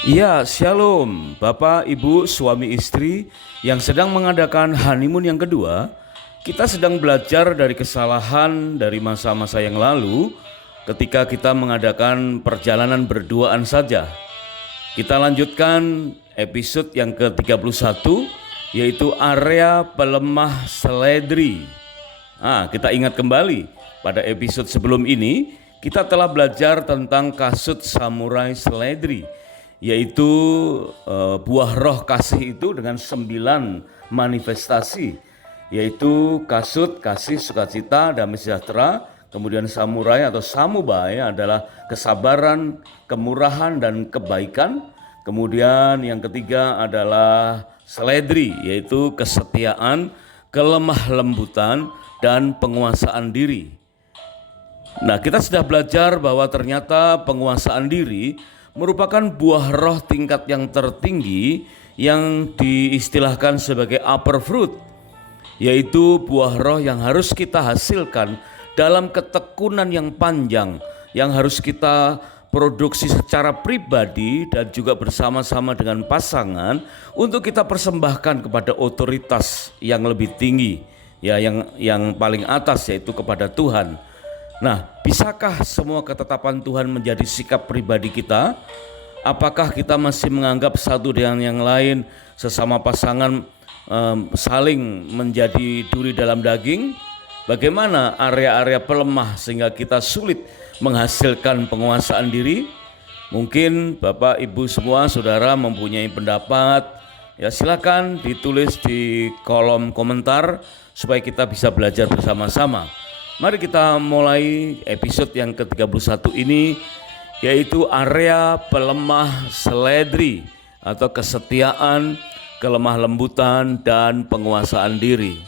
Ya, shalom, Bapak, Ibu, suami istri yang sedang mengadakan honeymoon yang kedua. Kita sedang belajar dari kesalahan dari masa-masa yang lalu ketika kita mengadakan perjalanan berduaan saja. Kita lanjutkan episode yang ke-31, yaitu area pelemah seledri. Kita ingat kembali pada episode sebelum ini, kita telah belajar tentang kasut samurai seledri, yaitu buah roh kasih itu dengan 9 manifestasi, yaitu kasut, kasih, sukacita, damai sejahtera. Kemudian samurai atau samubai adalah kesabaran, kemurahan, dan kebaikan. Kemudian yang ketiga adalah seledri, yaitu kesetiaan, kelemah lembutan, dan penguasaan diri. Nah, kita sudah belajar bahwa ternyata penguasaan diri merupakan buah roh tingkat yang tertinggi yang diistilahkan sebagai upper fruit, yaitu buah roh yang harus kita hasilkan dalam ketekunan yang panjang, yang harus kita produksi secara pribadi dan juga bersama-sama dengan pasangan untuk kita persembahkan kepada otoritas yang lebih tinggi, ya, yang paling atas, yaitu kepada Tuhan. Nah, bisakah semua ketetapan Tuhan menjadi sikap pribadi kita? Apakah kita masih menganggap satu dengan yang lain, sesama pasangan saling menjadi duri dalam daging? Bagaimana area-area pelemah sehingga kita sulit menghasilkan penguasaan diri? Mungkin Bapak, Ibu semua, saudara mempunyai pendapat. Ya, silakan ditulis di kolom komentar supaya kita bisa belajar bersama-sama. Mari kita mulai episode yang ke-31 ini, yaitu area pelemah seledri atau kesetiaan, kelemah lembutan, dan penguasaan diri.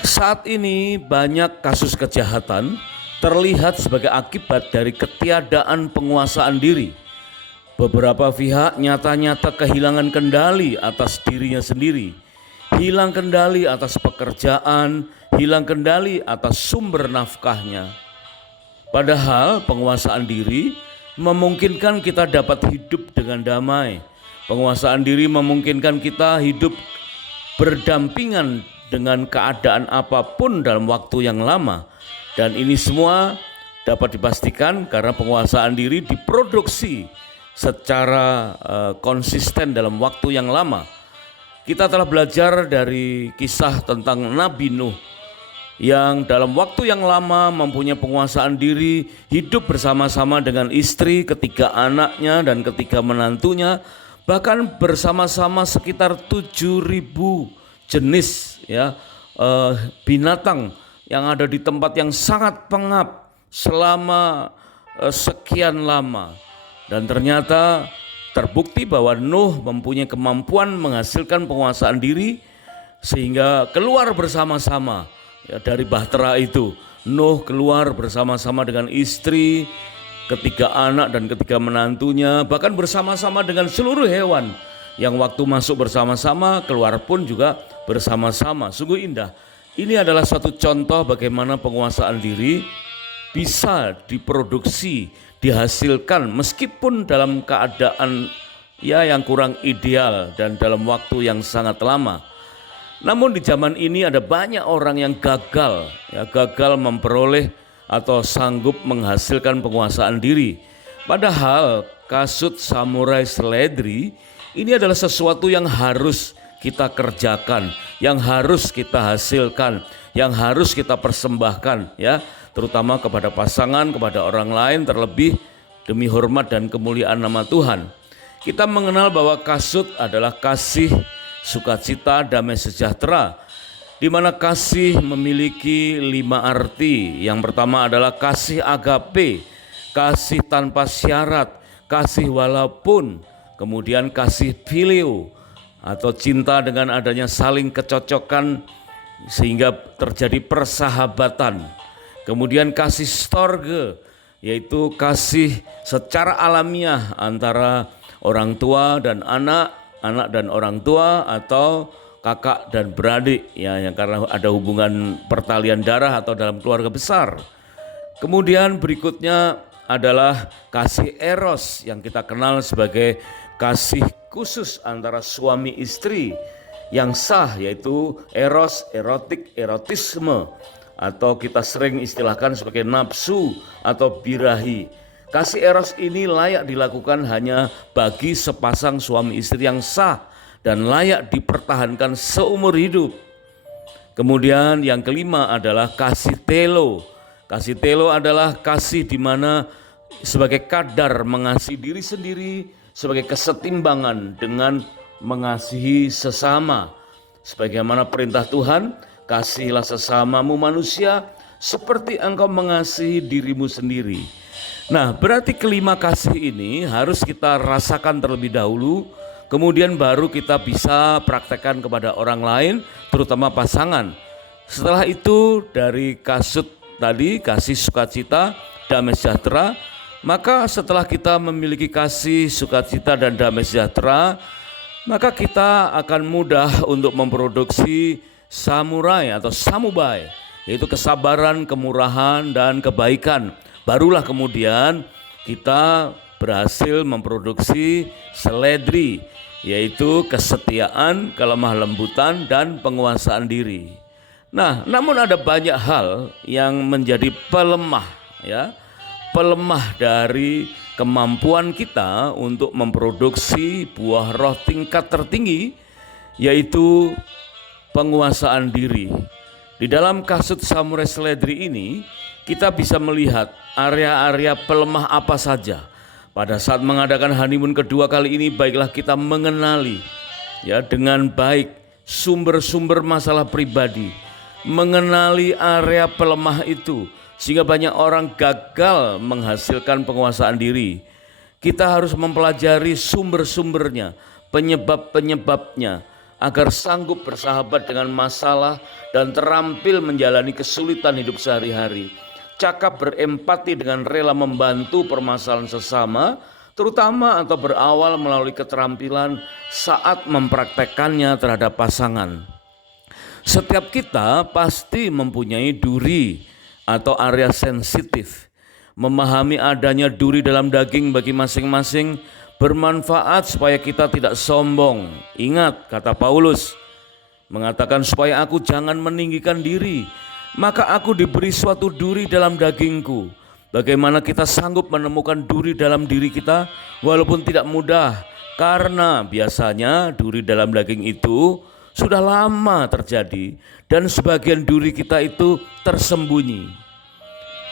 Saat ini banyak kasus kejahatan terlihat sebagai akibat dari ketiadaan penguasaan diri. Beberapa pihak nyata-nyata kehilangan kendali atas dirinya sendiri, hilang kendali atas pekerjaan, hilang kendali atas sumber nafkahnya. Padahal penguasaan diri memungkinkan kita dapat hidup dengan damai. Penguasaan diri memungkinkan kita hidup berdampingan dengan keadaan apapun dalam waktu yang lama. Dan ini semua dapat dipastikan karena penguasaan diri diproduksi secara konsisten dalam waktu yang lama. Kita telah belajar dari kisah tentang Nabi Nuh yang dalam waktu yang lama mempunyai penguasaan diri, hidup bersama-sama dengan istri, ketiga anaknya dan ketiga menantunya, bahkan bersama-sama sekitar 7.000 jenis binatang yang ada di tempat yang sangat pengap selama sekian lama. Dan ternyata terbukti bahwa Nuh mempunyai kemampuan menghasilkan penguasaan diri sehingga keluar bersama-sama dari bahtera itu. Nuh keluar bersama-sama dengan istri, ketiga anak dan ketiga menantunya, bahkan bersama-sama dengan seluruh hewan yang waktu masuk bersama-sama, keluar pun juga bersama-sama. Sungguh indah. Ini adalah suatu contoh bagaimana penguasaan diri bisa diproduksi, dihasilkan meskipun dalam keadaan yang kurang ideal dan dalam waktu yang sangat lama. Namun di zaman ini ada banyak orang yang gagal memperoleh atau sanggup menghasilkan penguasaan diri. Padahal kasut samurai seledri ini adalah sesuatu yang harus kita kerjakan, yang harus kita hasilkan, yang harus kita persembahkan, terutama kepada pasangan, kepada orang lain, terlebih demi hormat dan kemuliaan nama Tuhan. Kita mengenal bahwa kasut adalah kasih, sukacita, damai sejahtera, di mana kasih memiliki 5 arti. Yang pertama adalah kasih agape, kasih tanpa syarat, kasih walaupun, kemudian kasih phileo atau cinta dengan adanya saling kecocokan sehingga terjadi persahabatan. Kemudian kasih storge, yaitu kasih secara alamiah antara orang tua dan anak, anak dan orang tua, atau kakak dan beradik, yang karena ada hubungan pertalian darah atau dalam keluarga besar. Kemudian berikutnya adalah kasih eros yang kita kenal sebagai kasih khusus antara suami istri yang sah, yaitu eros, erotik, erotisme, atau kita sering istilahkan sebagai nafsu atau birahi. Kasih eros ini layak dilakukan hanya bagi sepasang suami istri yang sah dan layak dipertahankan seumur hidup. Kemudian yang kelima adalah kasih telo. Kasih telo adalah kasih di mana sebagai kadar mengasihi diri sendiri sebagai kesetimbangan dengan mengasihi sesama. Sebagaimana perintah Tuhan, kasihilah sesamamu manusia seperti engkau mengasihi dirimu sendiri. Nah, berarti kelima kasih ini harus kita rasakan terlebih dahulu, kemudian baru kita bisa praktekkan kepada orang lain, terutama pasangan. Setelah itu dari kasut tadi, kasih sukacita, damai sejahtera, maka setelah kita memiliki kasih sukacita dan damai sejahtera, maka kita akan mudah untuk memproduksi samurai atau samubai, yaitu kesabaran, kemurahan, dan kebaikan. Barulah kemudian kita berhasil memproduksi seledri, yaitu kesetiaan, kelemah lembutan, dan penguasaan diri. Nah, namun ada banyak hal yang menjadi pelemah, pelemah dari kemampuan kita untuk memproduksi buah roh tingkat tertinggi, yaitu penguasaan diri. Di dalam kasut samurai seledri ini, kita bisa melihat area-area pelemah apa saja. Pada saat mengadakan honeymoon kedua kali ini, baiklah kita mengenali dengan baik sumber-sumber masalah pribadi, mengenali area pelemah itu, sehingga banyak orang gagal menghasilkan penguasaan diri. Kita harus mempelajari sumber-sumbernya, penyebab-penyebabnya, agar sanggup bersahabat dengan masalah dan terampil menjalani kesulitan hidup sehari-hari. Cakap berempati dengan rela membantu permasalahan sesama, terutama atau berawal melalui keterampilan saat mempraktekkannya terhadap pasangan. Setiap kita pasti mempunyai duri atau area sensitif. Memahami adanya duri dalam daging bagi masing-masing bermanfaat supaya kita tidak sombong. Ingat kata Paulus, mengatakan supaya aku jangan meninggikan diri, maka aku diberi suatu duri dalam dagingku. Bagaimana kita sanggup menemukan duri dalam diri kita walaupun tidak mudah, karena biasanya duri dalam daging itu sudah lama terjadi dan sebagian duri kita itu tersembunyi.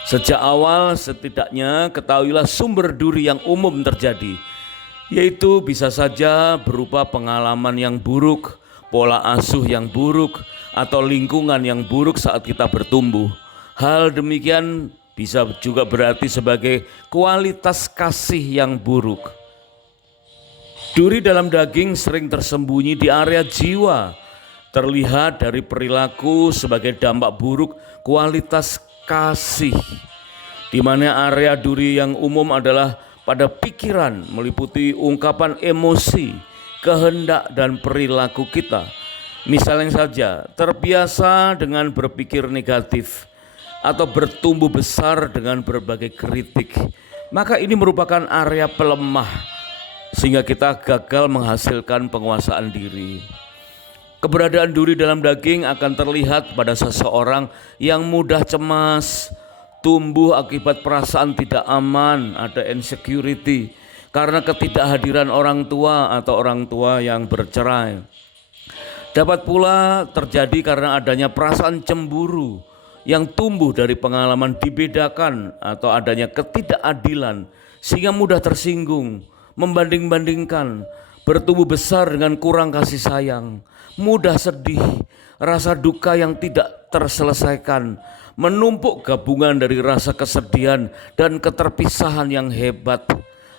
Sejak awal setidaknya ketahuilah sumber duri yang umum terjadi, yaitu bisa saja berupa pengalaman yang buruk, pola asuh yang buruk, atau lingkungan yang buruk saat kita bertumbuh. Hal demikian bisa juga berarti sebagai kualitas kasih yang buruk. Duri dalam daging sering tersembunyi di area jiwa, terlihat dari perilaku sebagai dampak buruk kualitas kasih, di mana area duri yang umum adalah pada pikiran, meliputi ungkapan emosi, kehendak, dan perilaku kita. Misalnya saja, terbiasa dengan berpikir negatif atau bertumbuh besar dengan berbagai kritik, maka ini merupakan area pelemah sehingga kita gagal menghasilkan penguasaan diri. Keberadaan duri dalam daging akan terlihat pada seseorang yang mudah cemas, tumbuh akibat perasaan tidak aman, ada insecurity karena ketidakhadiran orang tua atau orang tua yang bercerai. Dapat pula terjadi karena adanya perasaan cemburu yang tumbuh dari pengalaman dibedakan atau adanya ketidakadilan sehingga mudah tersinggung, membanding-bandingkan, bertumbuh besar dengan kurang kasih sayang, mudah sedih, rasa duka yang tidak terselesaikan, menumpuk gabungan dari rasa kesedihan dan keterpisahan yang hebat,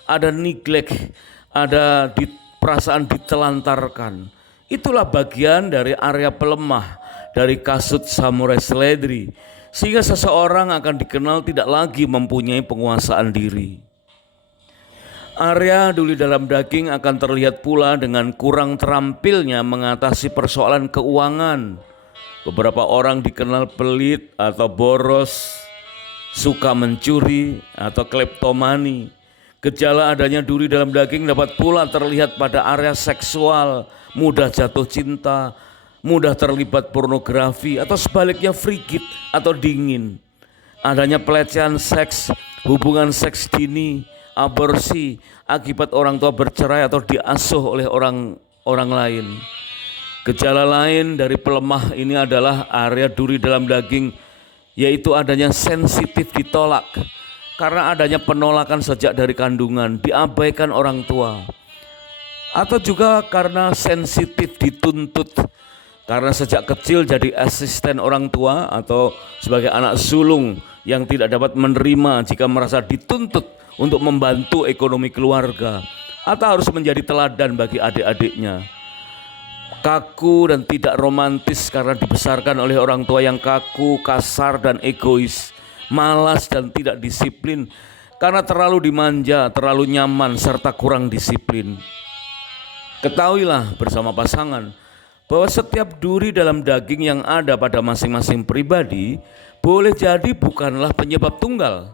ada neglect, ada perasaan ditelantarkan. Itulah bagian dari area pelemah dari kasut samurai seledri, sehingga seseorang akan dikenal tidak lagi mempunyai penguasaan diri. Area duri dalam daging akan terlihat pula dengan kurang terampilnya mengatasi persoalan keuangan. Beberapa orang dikenal pelit atau boros suka mencuri atau kleptomani. Gejala adanya duri dalam daging dapat pula terlihat pada area seksual, mudah jatuh cinta, mudah terlibat pornografi, atau sebaliknya frigid atau dingin. Adanya pelecehan seks, hubungan seks dini, aborsi, akibat orang tua bercerai atau diasuh oleh orang lain. Gejala lain dari pelemah ini adalah area duri dalam daging, yaitu adanya sensitif ditolak. Karena adanya penolakan sejak dari kandungan, diabaikan orang tua. Atau juga karena sensitif dituntut, karena sejak kecil jadi asisten orang tua atau sebagai anak sulung yang tidak dapat menerima jika merasa dituntut untuk membantu ekonomi keluarga, atau harus menjadi teladan bagi adik-adiknya. Kaku dan tidak romantis karena dibesarkan oleh orang tua yang kaku, kasar dan egois. Malas dan tidak disiplin karena terlalu dimanja, terlalu nyaman, serta kurang disiplin. Ketahuilah bersama pasangan bahwa setiap duri dalam daging yang ada pada masing-masing pribadi boleh jadi bukanlah penyebab tunggal.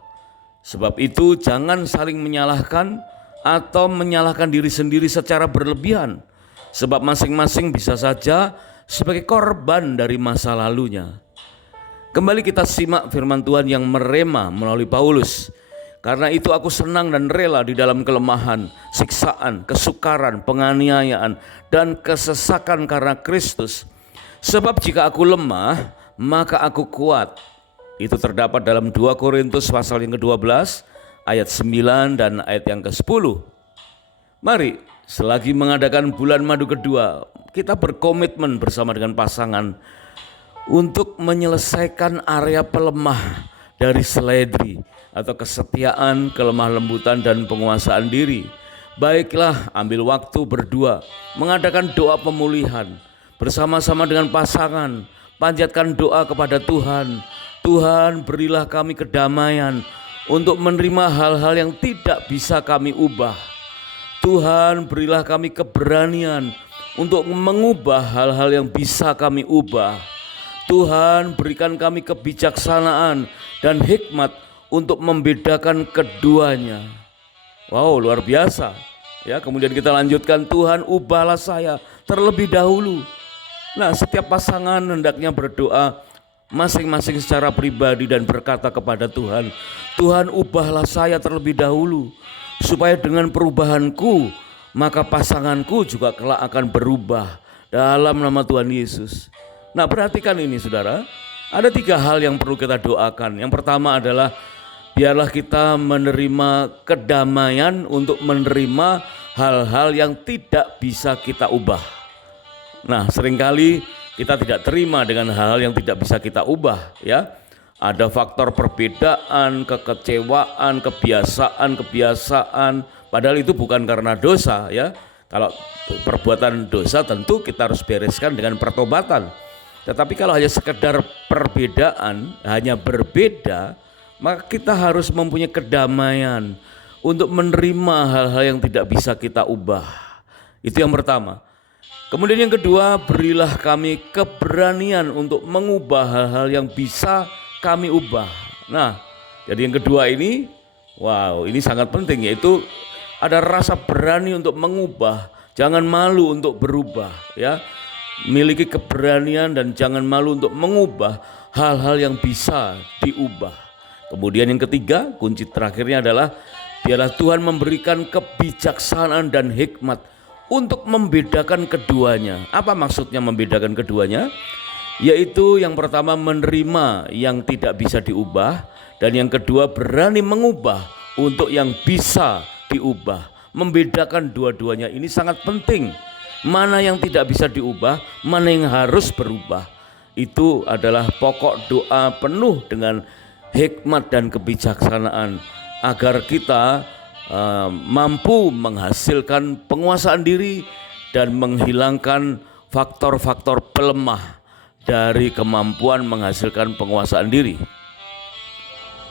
Sebab itu jangan saling menyalahkan atau menyalahkan diri sendiri secara berlebihan, sebab masing-masing bisa saja sebagai korban dari masa lalunya. Kembali kita simak firman Tuhan yang merema melalui Paulus. Karena itu aku senang dan rela di dalam kelemahan, siksaan, kesukaran, penganiayaan, dan kesesakan karena Kristus. Sebab jika aku lemah, maka aku kuat. Itu terdapat dalam 2 Korintus pasal yang ke-12, ayat 9 dan ayat yang ke-10. Mari, selagi mengadakan bulan madu kedua, kita berkomitmen bersama dengan pasangan untuk menyelesaikan area pelemah dari seledri atau kesetiaan, kelemah lembutan, dan penguasaan diri. Baiklah, ambil waktu berdua, mengadakan doa pemulihan bersama-sama dengan pasangan. Panjatkan doa kepada Tuhan. Tuhan, berilah kami kedamaian untuk menerima hal-hal yang tidak bisa kami ubah. Tuhan, berilah kami keberanian untuk mengubah hal-hal yang bisa kami ubah. Tuhan, berikan kami kebijaksanaan dan hikmat untuk membedakan keduanya. Wow, luar biasa. Ya, kemudian kita lanjutkan, Tuhan, ubahlah saya terlebih dahulu. Nah, setiap pasangan hendaknya berdoa masing-masing secara pribadi dan berkata kepada Tuhan, Tuhan, ubahlah saya terlebih dahulu, supaya dengan perubahanku maka pasanganku juga kelak akan berubah dalam nama Tuhan Yesus. Nah, perhatikan ini saudara, ada 3 hal yang perlu kita doakan. Yang pertama adalah biarlah kita menerima kedamaian untuk menerima hal-hal yang tidak bisa kita ubah. Nah, seringkali kita tidak terima dengan hal-hal yang tidak bisa kita ubah, ya. Ada faktor perbedaan, kekecewaan, kebiasaan, padahal itu bukan karena dosa, ya. Kalau perbuatan dosa tentu kita harus bereskan dengan pertobatan. Tetapi kalau hanya sekedar perbedaan, hanya berbeda, maka kita harus mempunyai kedamaian untuk menerima hal-hal yang tidak bisa kita ubah. Itu yang pertama. Kemudian yang kedua, berilah kami keberanian untuk mengubah hal-hal yang bisa kami ubah. Nah, jadi yang kedua ini, wow, ini sangat penting, yaitu ada rasa berani untuk mengubah, jangan malu untuk berubah, ya. Miliki keberanian dan jangan malu untuk mengubah hal-hal yang bisa diubah. Kemudian yang ketiga, kunci terakhirnya adalah biarlah Tuhan memberikan kebijaksanaan dan hikmat untuk membedakan keduanya. Apa maksudnya membedakan keduanya? Yaitu yang pertama menerima yang tidak bisa diubah, dan yang kedua berani mengubah untuk yang bisa diubah. Membedakan dua-duanya ini sangat penting. Mana yang tidak bisa diubah, mana yang harus berubah. Itu adalah pokok doa penuh dengan hikmat dan kebijaksanaan agar kita mampu menghasilkan penguasaan diri dan menghilangkan faktor-faktor pelemah dari kemampuan menghasilkan penguasaan diri.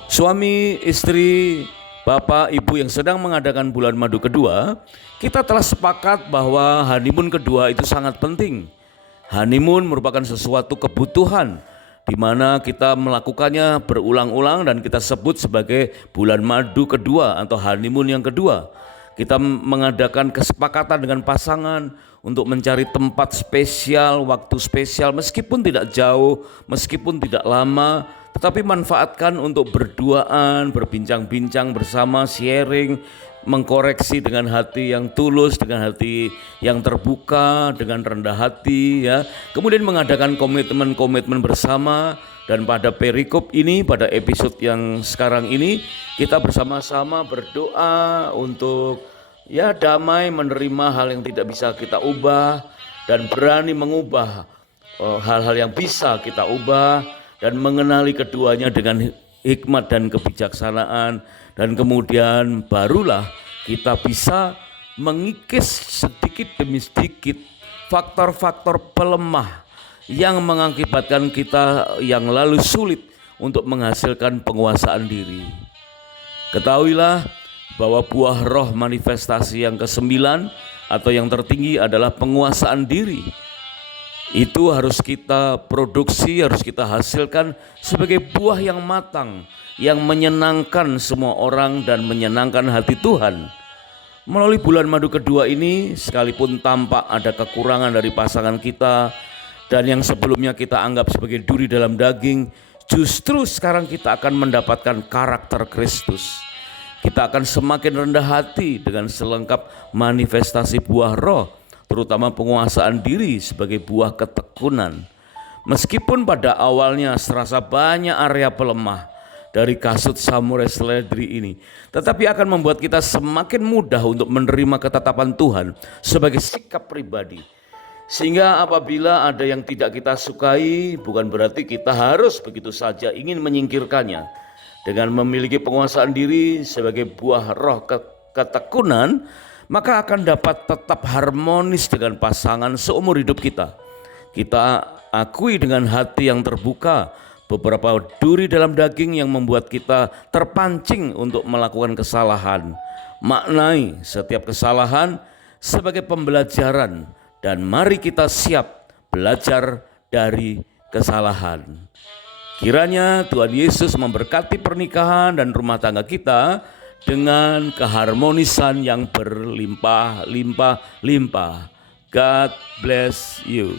Suami, istri, bapak, ibu yang sedang mengadakan bulan madu kedua, kita telah sepakat bahwa honeymoon kedua itu sangat penting. Honeymoon merupakan sesuatu kebutuhan di mana kita melakukannya berulang-ulang dan kita sebut sebagai bulan madu kedua atau honeymoon yang kedua. Kita mengadakan kesepakatan dengan pasangan untuk mencari tempat spesial, waktu spesial, meskipun tidak jauh, meskipun tidak lama, tetapi manfaatkan untuk berduaan, berbincang-bincang bersama, sharing, mengkoreksi dengan hati yang tulus, dengan hati yang terbuka, dengan rendah hati, ya. Kemudian mengadakan komitmen-komitmen bersama, dan pada perikop ini, pada episode yang sekarang ini, kita bersama-sama berdoa untuk damai, menerima hal yang tidak bisa kita ubah dan berani mengubah hal-hal yang bisa kita ubah, dan mengenali keduanya dengan hikmat dan kebijaksanaan, dan kemudian barulah kita bisa mengikis sedikit demi sedikit faktor-faktor pelemah yang mengakibatkan kita yang lalu sulit untuk menghasilkan penguasaan diri. Ketahuilah bahwa buah roh manifestasi yang ke-9 atau yang tertinggi adalah penguasaan diri. Itu harus kita produksi, harus kita hasilkan sebagai buah yang matang, yang menyenangkan semua orang dan menyenangkan hati Tuhan. Melalui bulan madu kedua ini, sekalipun tampak ada kekurangan dari pasangan kita dan yang sebelumnya kita anggap sebagai duri dalam daging, justru sekarang kita akan mendapatkan karakter Kristus. Kita akan semakin rendah hati dengan selengkap manifestasi buah roh, terutama penguasaan diri sebagai buah ketekunan. Meskipun pada awalnya serasa banyak area pelemah dari kasut samurai seledri ini, tetapi akan membuat kita semakin mudah untuk menerima ketetapan Tuhan sebagai sikap pribadi. Sehingga apabila ada yang tidak kita sukai, bukan berarti kita harus begitu saja ingin menyingkirkannya. Dengan memiliki penguasaan diri sebagai buah roh ketekunan, maka akan dapat tetap harmonis dengan pasangan seumur hidup kita. Kita akui dengan hati yang terbuka beberapa duri dalam daging yang membuat kita terpancing untuk melakukan kesalahan. Maknai setiap kesalahan sebagai pembelajaran, dan mari kita siap belajar dari kesalahan. Kiranya Tuhan Yesus memberkati pernikahan dan rumah tangga kita dengan keharmonisan yang berlimpah-limpah. God bless you.